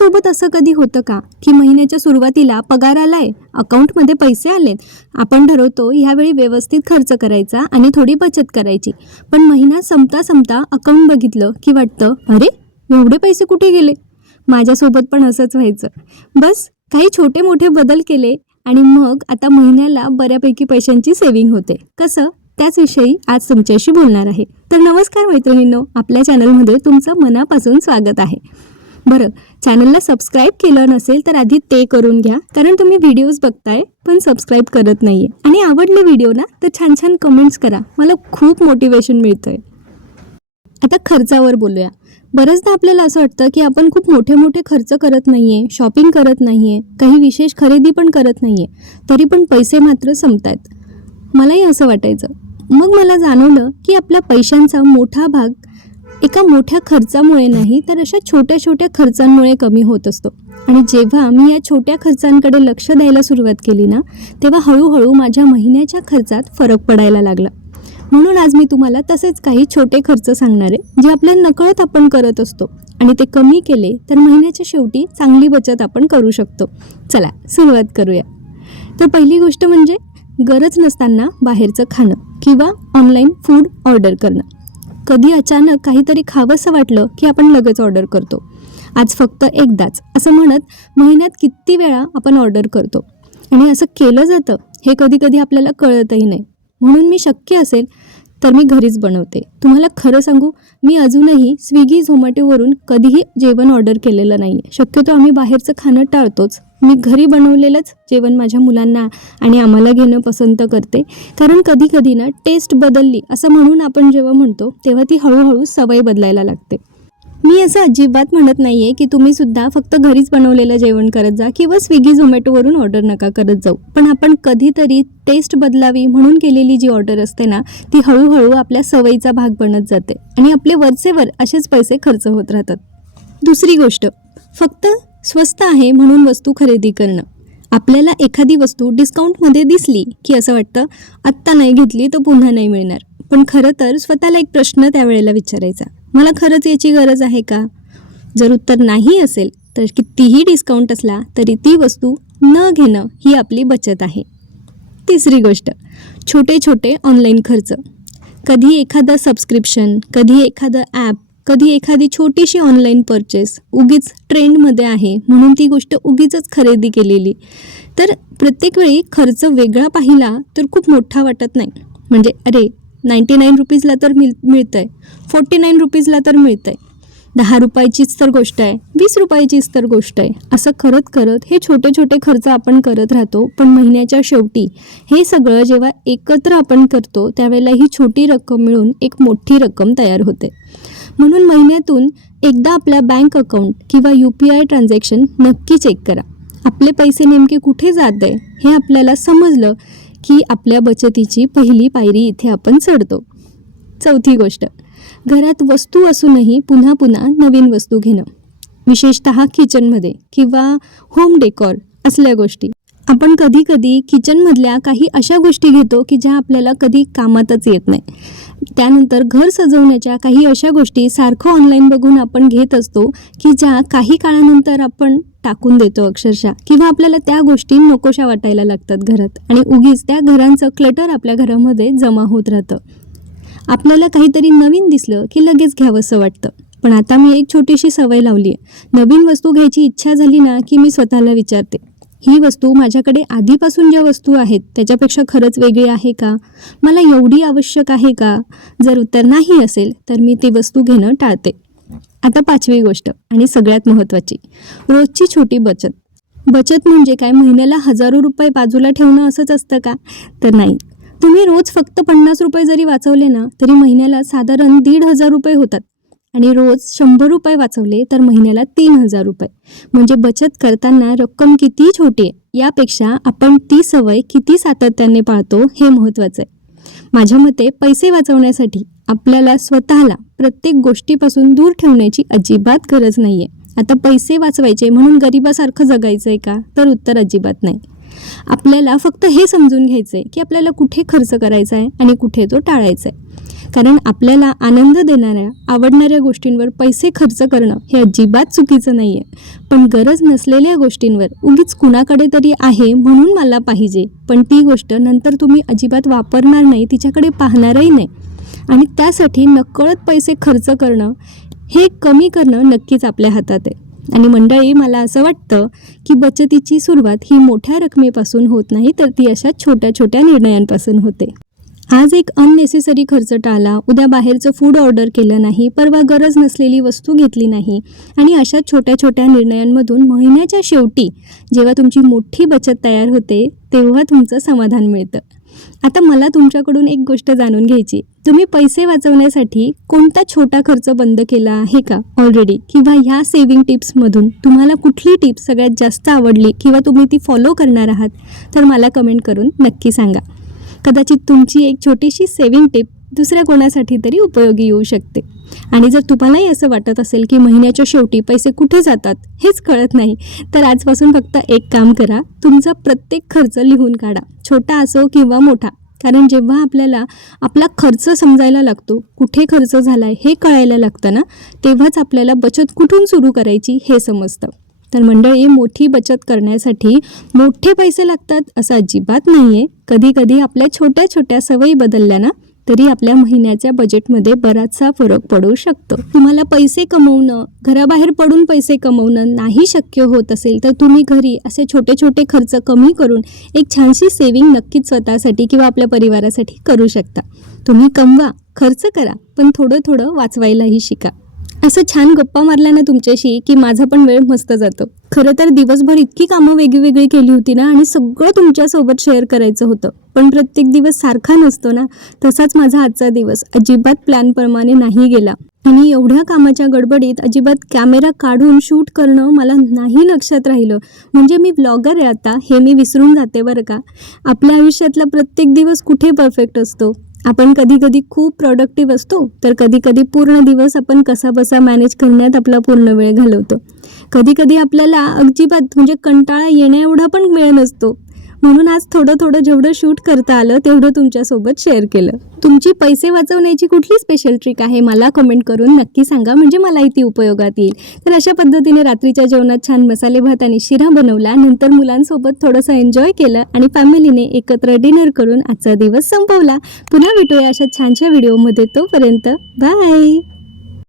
तुमच्यासोबत असं कधी होतं का की महिन्याच्या सुरुवातीला पगार आलाय, अकाउंटमध्ये पैसे आलेत, आपण ठरवतो ह्यावेळी व्यवस्थित खर्च करायचा आणि थोडी बचत करायची, पण महिना संपता संपता अकाउंट बघितलं की वाटतं अरे एवढे पैसे कुठे गेले. माझ्यासोबत पण असंच व्हायचं. बस काही छोटे मोठे बदल केले आणि मग आता महिन्याला बऱ्यापैकी पैशांची सेव्हिंग होते. कसं, त्याचविषयी आज तुमच्याशी बोलणार आहे. तर नमस्कार मैत्रिणींनो, आपल्या चॅनलमध्ये तुमचं मनापासून स्वागत आहे. बरं, चॅनलला सबस्क्राईब केलं नसेल तर आधी ते करून घ्या, कारण तुम्ही व्हिडिओज बघताय पण सबस्क्राईब करत नाही आहे. आणि आवडले व्हिडिओ ना तर छान छान कमेंट्स करा, मला खूप मोटिवेशन मिळतं आहे. आता खर्चावर बोलूया. बऱ्याचदा आपल्याला असं वाटतं की आपण खूप मोठे मोठे खर्च करत नाही आहे, शॉपिंग करत नाही आहे, काही विशेष खरेदी पण करत नाही आहे, तरी पण पैसे मात्र संपत आहेत. मलाही असं वाटायचं. मग मला जाणवलं की आपल्या पैशांचा मोठा भाग एका मोठ्या खर्चामुळे नाही तर अशा छोट्या छोट्या खर्चांमुळे कमी होत असतो. आणि जेव्हा मी या छोट्या खर्चांकडे लक्ष द्यायला सुरुवात केली ना, तेव्हा हळूहळू माझ्या महिन्याच्या खर्चात फरक पडायला लागला. म्हणून आज मी तुम्हाला तसेच काही छोटे खर्च सांगणार आहे, जे आपल्या नकळत आपण करत असतो आणि ते कमी केले तर महिन्याच्या शेवटी चांगली बचत आपण करू शकतो. चला सुरुवात करूया. तर पहिली गोष्ट म्हणजे गरज नसताना बाहेरचं खाणं किंवा ऑनलाईन फूड ऑर्डर करणं. कधी अचानक काहीतरी खावंसं वाटलं की आपण लगेच ऑर्डर करतो. आज फक्त एकदाच असं म्हणत महिन्यात किती वेळा आपण ऑर्डर करतो आणि असं केलं जातं हे कधी कधी आपल्याला कळतही नाही. म्हणून मी शक्य असेल तर मी घरीच बनवते. तुम्हाला खरं सांगू, मी अजूनही स्विगी झोमॅटोवरून कधीही जेवण ऑर्डर केलेलं नाही आहे. शक्यतो आम्ही बाहेरचं खाणं टाळतोच. मी घरी बनवलेलंच जेवण माझ्या मुलांना आणि आम्हाला घेणं पसंत करते, कारण कधी कधी ना टेस्ट बदलली असं म्हणून आपण जेव्हा म्हणतो तेव्हा ती हळूहळू सवय बदलायला लागते. मी असं अजिबात म्हणत नाही आहे की तुम्ही सुद्धा फक्त घरीच बनवलेलं जेवण करत जा किंवा स्विगी झोमॅटोवरून ऑर्डर नका करत जाऊ, पण आपण कधीतरी टेस्ट बदलावी म्हणून केलेली जी ऑर्डर असते ना, ती हळूहळू आपल्या सवयीचा भाग बनत जाते आणि आपले वरचेवर असेच पैसे खर्च होत राहतात. दुसरी गोष्ट, फक्त स्वस्त आहे म्हणून वस्तू खरेदी करणं. आपल्याला एखादी वस्तू डिस्काउंटमध्ये दिसली की असं वाटतं आत्ता नाही घेतली तर पुन्हा नाही मिळणार. पण खरं तर स्वतःला एक प्रश्न त्यावेळेला विचारायचा, मला खरंच याची गरज आहे का? जर उत्तर नाही असेल तर कितीही डिस्काउंट असला तरी ती वस्तू न घेणं ही आपली बचत आहे. तिसरी गोष्ट, छोटे छोटे ऑनलाईन खर्च. कधी एखादं सबस्क्रिप्शन, कधी एखादं ॲप, कधी एखादी छोटीशी ऑनलाईन परचेस. उगीच ट्रेंडमध्ये आहे म्हणून ती गोष्ट उगीचच खरेदी केलेली. तर प्रत्येक वेळी खर्च वेगळा पाहिला तर खूप मोठा वाटत नाही. म्हणजे अरे 99 रुपीजला तर मिळतं आहे, 49 रुपीजला तर मिळतं आहे, 10 रुपयाचीच तर गोष्ट आहे, 20 रुपयाचीच तर गोष्ट आहे. असं करत करत हे छोटे छोटे खर्च आपण करत राहतो. पण महिन्याच्या शेवटी हे सगळं जेव्हा एकत्र आपण करतो त्यावेळेला ही छोटी रक्कम मिळून एक मोठी रक्कम तयार होते. म्हणून महिन्यातून एकदा आपल्या बँक अकाउंट किंवा UPI ट्रान्झॅक्शन नक्की चेक करा. आपले पैसे नेमके कुठे जात आहे हे आपल्याला समजलं की आपल्या बचतीची पहिली पायरी इथे आपण चढतो. चौथी गोष्ट, घरात वस्तू असूनही पुन्हा पुन्हा नवीन वस्तू घेणं, विशेषतः किचनमध्ये किंवा होम डेकॉर असल्या गोष्टी. आपण कधी कधी किचनमधल्या काही अशा गोष्टी घेतो की ज्या आपल्याला कधी कामातच येत नाही. त्यानंतर घर सजवण्याच्या काही अशा गोष्टी सारखं ऑनलाईन बघून आपण घेत असतो की ज्या काही काळानंतर आपण टाकून देतो अक्षरशः, किंवा आपल्याला त्या गोष्टी नकोशा वाटायला लागतात घरात आणि उगीच त्या घरांचं क्लटर आपल्या घरामध्ये जमा होत राहतं. आपल्याला काहीतरी नवीन दिसलं की लगेच घ्यावंसं वाटतं. पण आता मी एक छोटीशी सवय लावली आहे. नवीन वस्तू घ्यायची इच्छा झाली ना की मी स्वतःला विचारते, ही वस्तू माझ्याकडे आधीपासून ज्या वस्तू आहेत त्याच्यापेक्षा खरंच वेगळी आहे का? मला एवढी आवश्यक आहे का? जर उत्तर नाही असेल तर मी ती वस्तू घेणं टाळते. आता पाचवी गोष्ट आणि सगळ्यात महत्त्वाची, रोजची छोटी बचत. बचत म्हणजे काय, महिन्याला हजारो रुपये बाजूला ठेवणं असंच असतं का? तर नाही. तुम्ही रोज फक्त 50 रुपये जरी वाचवले ना तरी महिन्याला साधारण 1,500 रुपये होतात. आणि रोज 100 रुपये वाचवले तर महिन्याला 3,000 रुपये. म्हणजे बचत करताना रक्कम किती छोटी आहे यापेक्षा आपण ती सवय किती सातत्याने पाळतो हे महत्त्वाचं आहे. माझ्या मते पैसे वाचवण्यासाठी आपल्याला स्वतःला प्रत्येक गोष्टीपासून दूर ठेवण्याची अजिबात गरज नाही आहे. आता पैसे वाचवायचे म्हणून गरिबासारखं जगायचं आहे का? तर उत्तर अजिबात नाही. आपल्याला फक्त हे समजून घ्यायचं आहे की आपल्याला कुठे खर्च करायचा आहे आणि कुठे तो टाळायचा आहे. कारण आपल्याला आनंद देणाऱ्या आवडणाऱ्या गोष्टींवर पैसे खर्च करणं हे अजिबात चुकीचं नाही आहे. पण गरज नसलेल्या गोष्टींवर उगीच कुणाकडे तरी आहे म्हणून मला पाहिजे, पण ती गोष्ट नंतर तुम्ही अजिबात वापरणार नाही, तिच्याकडे पाहणारही नाही आणि त्यासाठी नकळत पैसे खर्च करणं हे कमी करणं नक्कीच आपल्या हातात आहे. आणि मंडळी, मला असं वाटतं की बचतीची सुरुवात ही मोठ्या रकमेपासून होत नाही, तर ती अशा छोट्या छोट्या निर्णयांपासून होते. आज एक अननेसेसरी खर्च टाळला, उद्या बाहेरचं फूड ऑर्डर केलं नाही, परवा गरज नसलेली वस्तू घेतली नाही आणि अशा छोट्या छोट्या निर्णयांमधून महिन्याच्या शेवटी जेव्हा तुमची मोठी बचत तयार होते तेव्हा तुमचं समाधान मिळतं. आता मला तुमच्याकडून एक गोष्ट जाणून घ्यायची, तुम्ही पैसे वाचवण्यासाठी कोणता छोटा खर्च बंद केला आहे का ऑलरेडी? किंवा ह्या सेव्हिंग टिप्समधून तुम्हाला कुठली टिप्स सगळ्यात जास्त आवडली किंवा तुम्ही ती फॉलो करणार आहात? तर मला कमेंट करून नक्की सांगा. कदाचित तुमची एक छोटीशी सेव्हिंग टिप दुसऱ्या कोणासाठी तरी उपयोगी येऊ शकते. आणि जर तुम्हालाही असं वाटत असेल की महिन्याच्या शेवटी पैसे कुठे जातात हेच कळत नाही, तर आजपासून फक्त एक काम करा, तुमचा प्रत्येक खर्च लिहून काढा, छोटा असो किंवा मोठा. कारण जेव्हा आपल्याला आपला खर्च समजायला लागतो, कुठे खर्च झाला आहे हे कळायला लागतं ना, तेव्हाच आपल्याला बचत कुठून सुरू करायची हे समजतं. तर मंडळी, मोठी बचत करण्यासाठी मोठे पैसे लागतात असं अजिबात नाही आहे. कधी कधी आपल्या छोट्या छोट्या सवयी बदलल्या ना तरी आपल्या महिन्याच्या बजेटमध्ये बराचसा फरक पडू शकतो. तुम्हाला पैसे कमवणं, घराबाहेर पडून पैसे कमवणं नाही शक्य होत असेल तर तुम्ही घरी असे छोटे छोटे खर्च कमी करून एक छानशी सेव्हिंग नक्कीच स्वतःसाठी किंवा आपल्या परिवारासाठी करू शकता. तुम्ही कमवा, खर्च करा, पण थोडं थोडं वाचवायलाही शिका. असं छान गप्पा मारल्या ना तुमच्याशी की माझा पण वेळ मस्त जातो. खरं तर दिवसभर इतकी कामं वेगळी केली होती ना आणि सगळं तुमच्यासोबत शेअर करायचं होतं, पण प्रत्येक दिवस सारखा नसतो ना, तसाच माझा आजचा दिवस अजिबात प्लॅनप्रमाणे नाही गेला. आणि एवढ्या कामाच्या गडबडीत अजिबात कॅमेरा काढून शूट करणं मला नाही लक्षात राहिलं. म्हणजे मी ब्लॉगर आहे आता हे मी विसरून जाते बरं का. आपल्या आयुष्यातला प्रत्येक दिवस कुठे परफेक्ट असतो. आपण कधी कधी खूप प्रोडक्टिव्ह असतो, तर कधी कधी पूर्ण दिवस आपण कसाबसा मॅनेज करण्यात आपला पूर्ण वेळ घालवतो. कधी कधी आपल्याला अजिबात म्हणजे कंटाळा येण्या एवढा पण वेळ नसतो. म्हणून आज थोडं जेवढं शूट करता आलं तेवढं तुमच्यासोबत शेअर केलं. तुमची पैसे वाचवण्याची कुठली स्पेशल ट्रिक आहे मला कमेंट करून नक्की सांगा, म्हणजे मलाही ती उपयोगात येईल. तर अशा पद्धतीने रात्रीच्या जेवणात छान मसाले भात आणि शिरा बनवला, नंतर मुलांसोबत थोडंसं एन्जॉय केलं आणि फॅमिलीने एकत्र डिनर करून आजचा दिवस संपवला. पुन्हा भेटूया अशा छानशा व्हिडिओमध्ये. तोपर्यंत बाय.